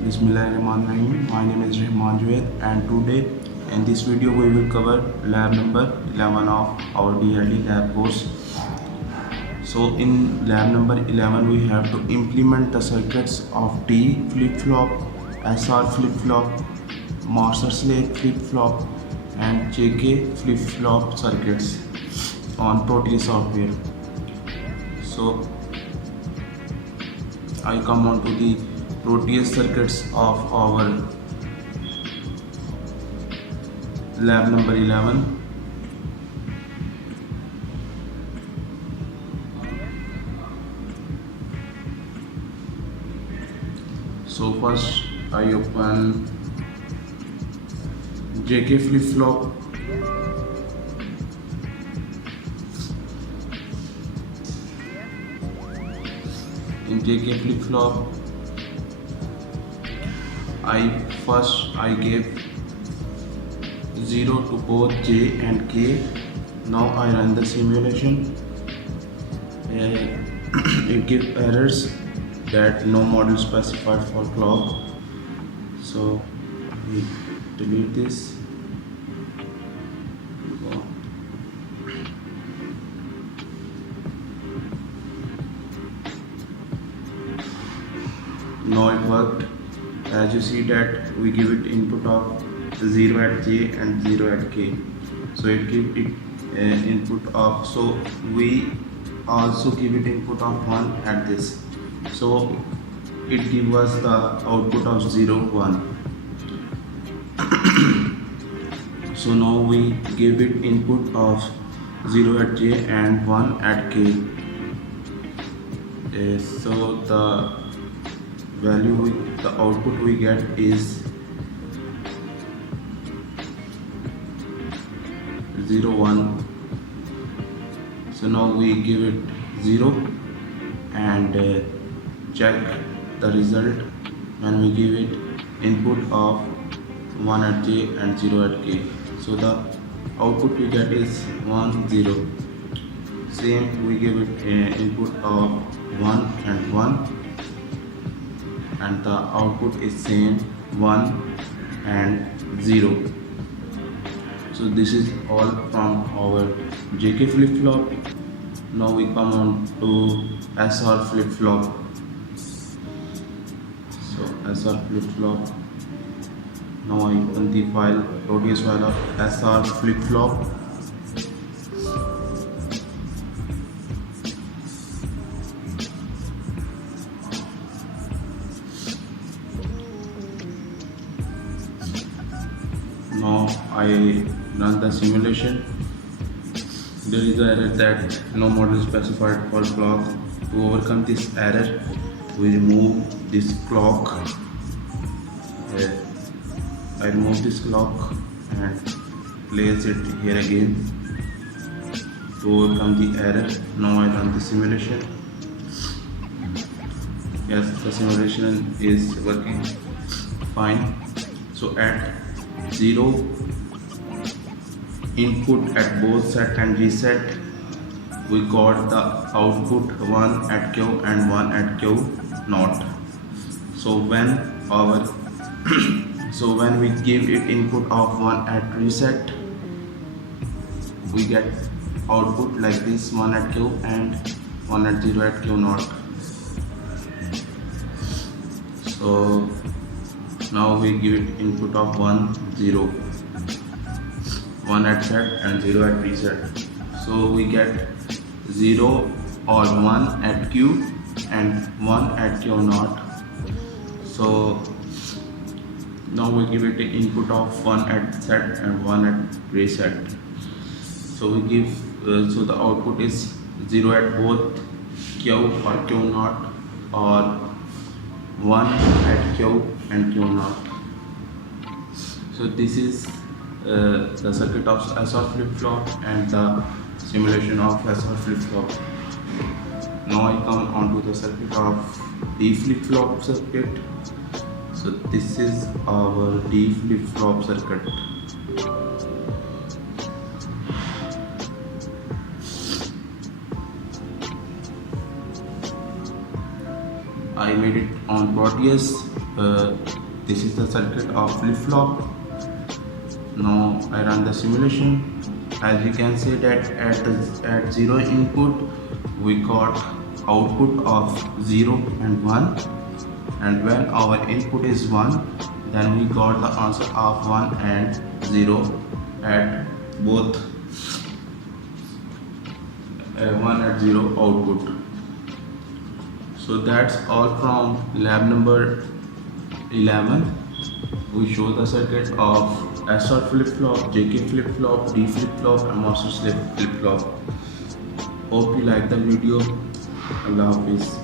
Bismillahirrahmanirrahim. My name is Rahman Junaid, and today in this video we will cover lab number 11 of our Dld Lab course. So in lab number 11 we have to implement the circuits of D flip-flop, SR flip-flop, master slave flip-flop and JK flip-flop circuits on Proteus software. So I come on to the Proteus circuits of our lab number 11. So first I open JK flip-flop. In JK flip-flop I gave 0 to both J and K. Now I run the simulation. It gives errors that no model specified for clock. So we delete this. Now it worked. As you see that we give it input of 0 at J and 0 at K. So it give it input of, so we also give it input of 1 at this. So it gives us the output of 0, 1. So now we give it input of 0 at J and 1 at K. So the the output we get is 0, 1. So now we give it 0 and check the result when we give it input of 1 at J and 0 at K. So the output we get is 1, 0. Same we give it input of 1 and 1, and the output is same 1 and 0. So this is all from our JK flip-flop. Now we come on to SR flip-flop. So SR flip-flop. Now I open the file, Proteus file of SR flip-flop. Now I run the simulation. There is an error that no model specified for clock. To overcome this error, we remove this clock. I remove this clock and place it here again to overcome the error. Now I run the simulation. Yes, the simulation is working fine. So at 0 input at both set and reset, we got the output 1 at Q and 1 at Q naught. So when when we give it input of 1 at reset, we get output like this, 1 at Q and 1 at 0 at Q naught. So now we give it input of 1, 0, 1 at set and 0 at reset. So we get 0 or 1 at Q and 1 at Q naught. So now we give it the input of 1 at set and 1 at reset. So we give so the output is 0 at both Q or Q naught, or 1 at Q and Q naught. So this is the circuit of SR flip-flop and the simulation of SR flip-flop. Now I come onto the circuit of D flip-flop circuit. So this is our D flip-flop circuit. I made it on Proteus. uh, this is the circuit of flip-flop. Now I run the simulation. As you can see that at 0 input we got output of 0 and 1, and when our input is 1 then we got the answer of 1 and 0 at both 1 and 0 output. So that's all from lab number 11. We show the circuit of SR flip-flop, JK flip-flop, D flip-flop and master slave flip-flop. Hope you like the video. Allah Hafiz.